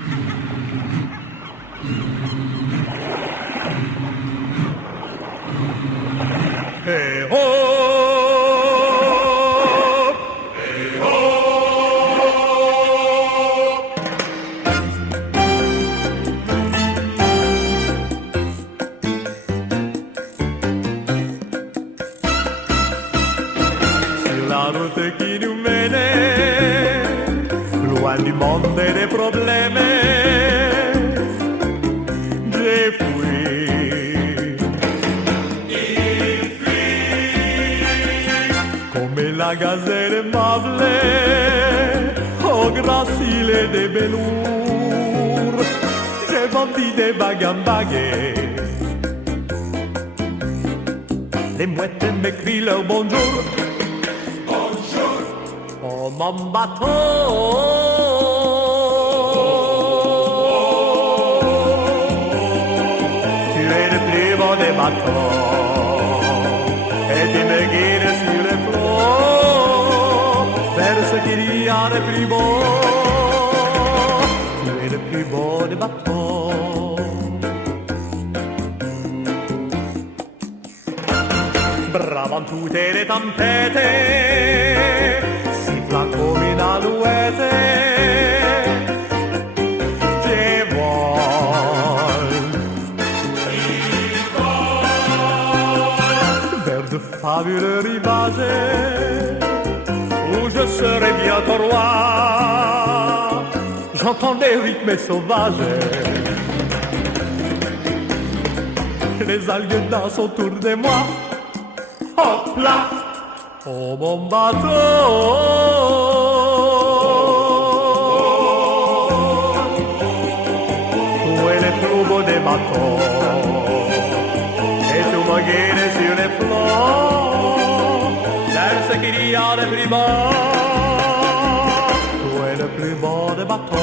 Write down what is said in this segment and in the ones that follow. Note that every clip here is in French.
Hey ho! Hey ho! Sur la route qui nous menait, loin du monde et des problèmes, j'ai fui. La gazelle m'appelait au gracile des velours. J'ai vendu des bagues en baguettes. Les mouettes m'écrient leur bonjour. Bonjour. Oh mon bateau. Tu es le plus beau des bateaux. Et tu me guides sur les flots vers ce qu'il y a de plus beau. Tu es le plus beau des bateaux. Bravo en toutes les tempêtes, sifflant comme une alouette. Fabuleux rivage où je serai bientôt roi. J'entends des rythmes sauvages. Les algues dansent autour de moi. Hop là, oh mon bateau. Tu es le plus beau des bateaux. Et tu me guides sur les flots. Ce qu'il y a de plus beau, tu es le plus beau des bateaux.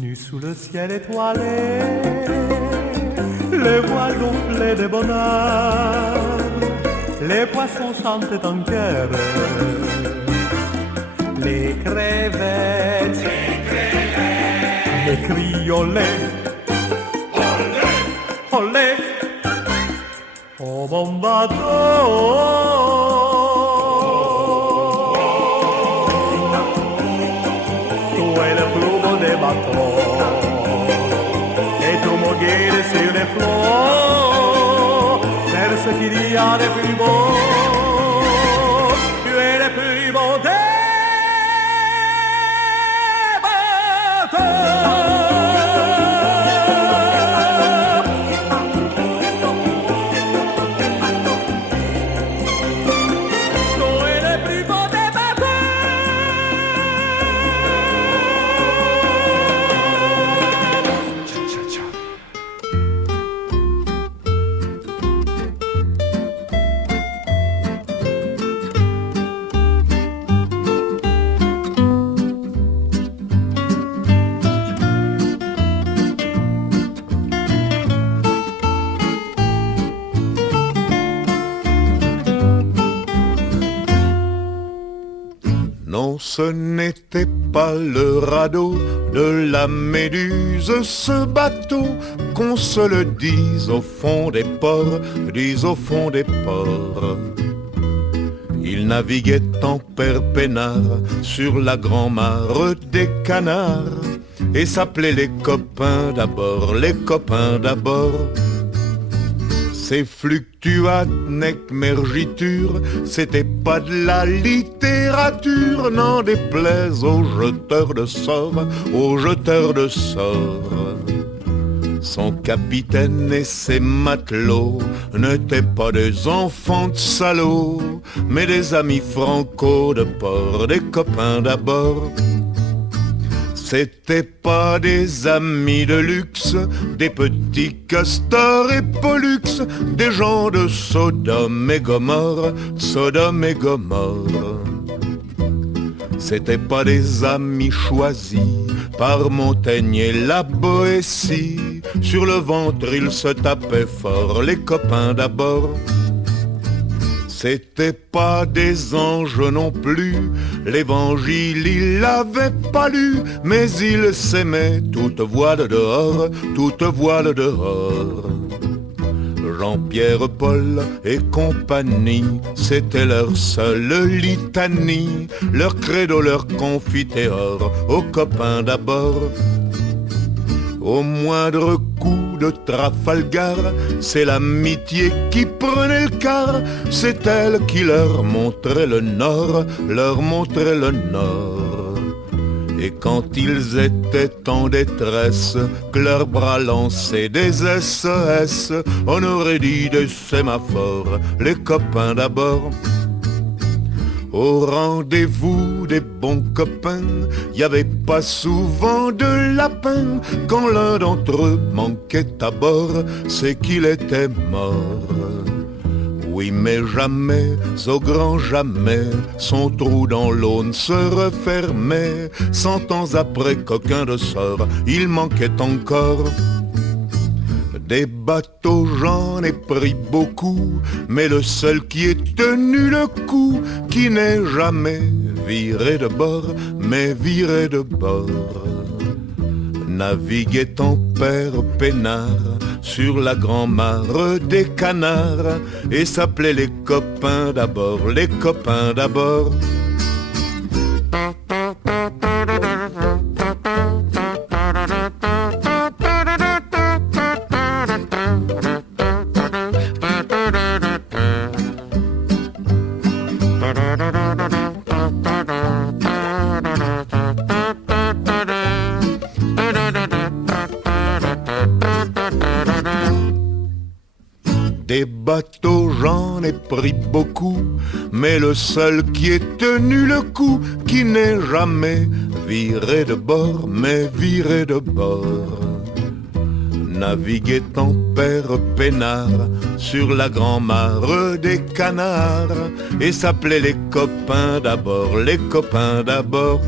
Nu sous le ciel étoilé, les voiles gonflées de bonheur, les poissons chantent en chœur, les crevettes, les cris olé, olé, olé, oh mon bateau. Tu es le plus beau des bateaux. Sur les flots, vers ce qu'il y a de plus beau. Tu es le plus beau des bateaux. Tu es le plus beau des bateaux. Non, ce n'était pas le radeau de la Méduse, ce bateau, qu'on se le dise au fond des ports, dise au fond des ports. Il naviguait en père peinard sur la grand-mare des canards et s'appelait les copains d'abord, les copains d'abord. Ces fluctuates nec mergiture, c'était pas de la littérature, n'en déplaise aux jeteurs de sorts, aux jeteurs de sorts. Son capitaine et ses matelots n'étaient pas des enfants de salauds, mais des amis franco de port, des copains d'abord. C'étaient pas des amis de luxe, des petits castors et pollux, des gens de Sodome et Gomorre, Sodome et Gomorre. C'étaient pas des amis choisis par Montaigne et la Boétie. Sur le ventre ils se tapaient fort, les copains d'abord. C'étaient pas des anges non plus, l'évangile il l'avait pas lu, mais ils s'aimaient, toute voile dehors, toute voile dehors. Jean-Pierre, Paul et compagnie, c'était leur seule litanie, leur credo, leur confiteor, aux copains d'abord. Au moindre coup de Trafalgar, c'est l'amitié qui prenait le quart, c'est elle qui leur montrait le nord, leur montrait le nord. Et quand ils étaient en détresse, que leurs bras lançaient des SOS, on aurait dit des sémaphores, les copains d'abord. Au rendez-vous des bons copains, y avait pas souvent de lapin. Quand l'un d'entre eux manquait à bord, c'est qu'il était mort. Oui, mais jamais, au grand jamais, son trou dans l'Aune se refermait. 100 ans après qu'aucun de sort, il manquait encore. Des bateaux j'en ai pris beaucoup, mais le seul qui ait tenu le coup, qui n'est jamais viré de bord, mais viré de bord. Naviguait en père peinard sur la grand-mare des canards, et s'appelait les copains d'abord, les copains d'abord. Des bateaux j'en ai pris beaucoup, mais le seul qui ait tenu le coup, qui n'est jamais viré de bord, mais viré de bord. Naviguait en père peinard sur la grand-mare des canards, et s'appelait les copains d'abord, les copains d'abord.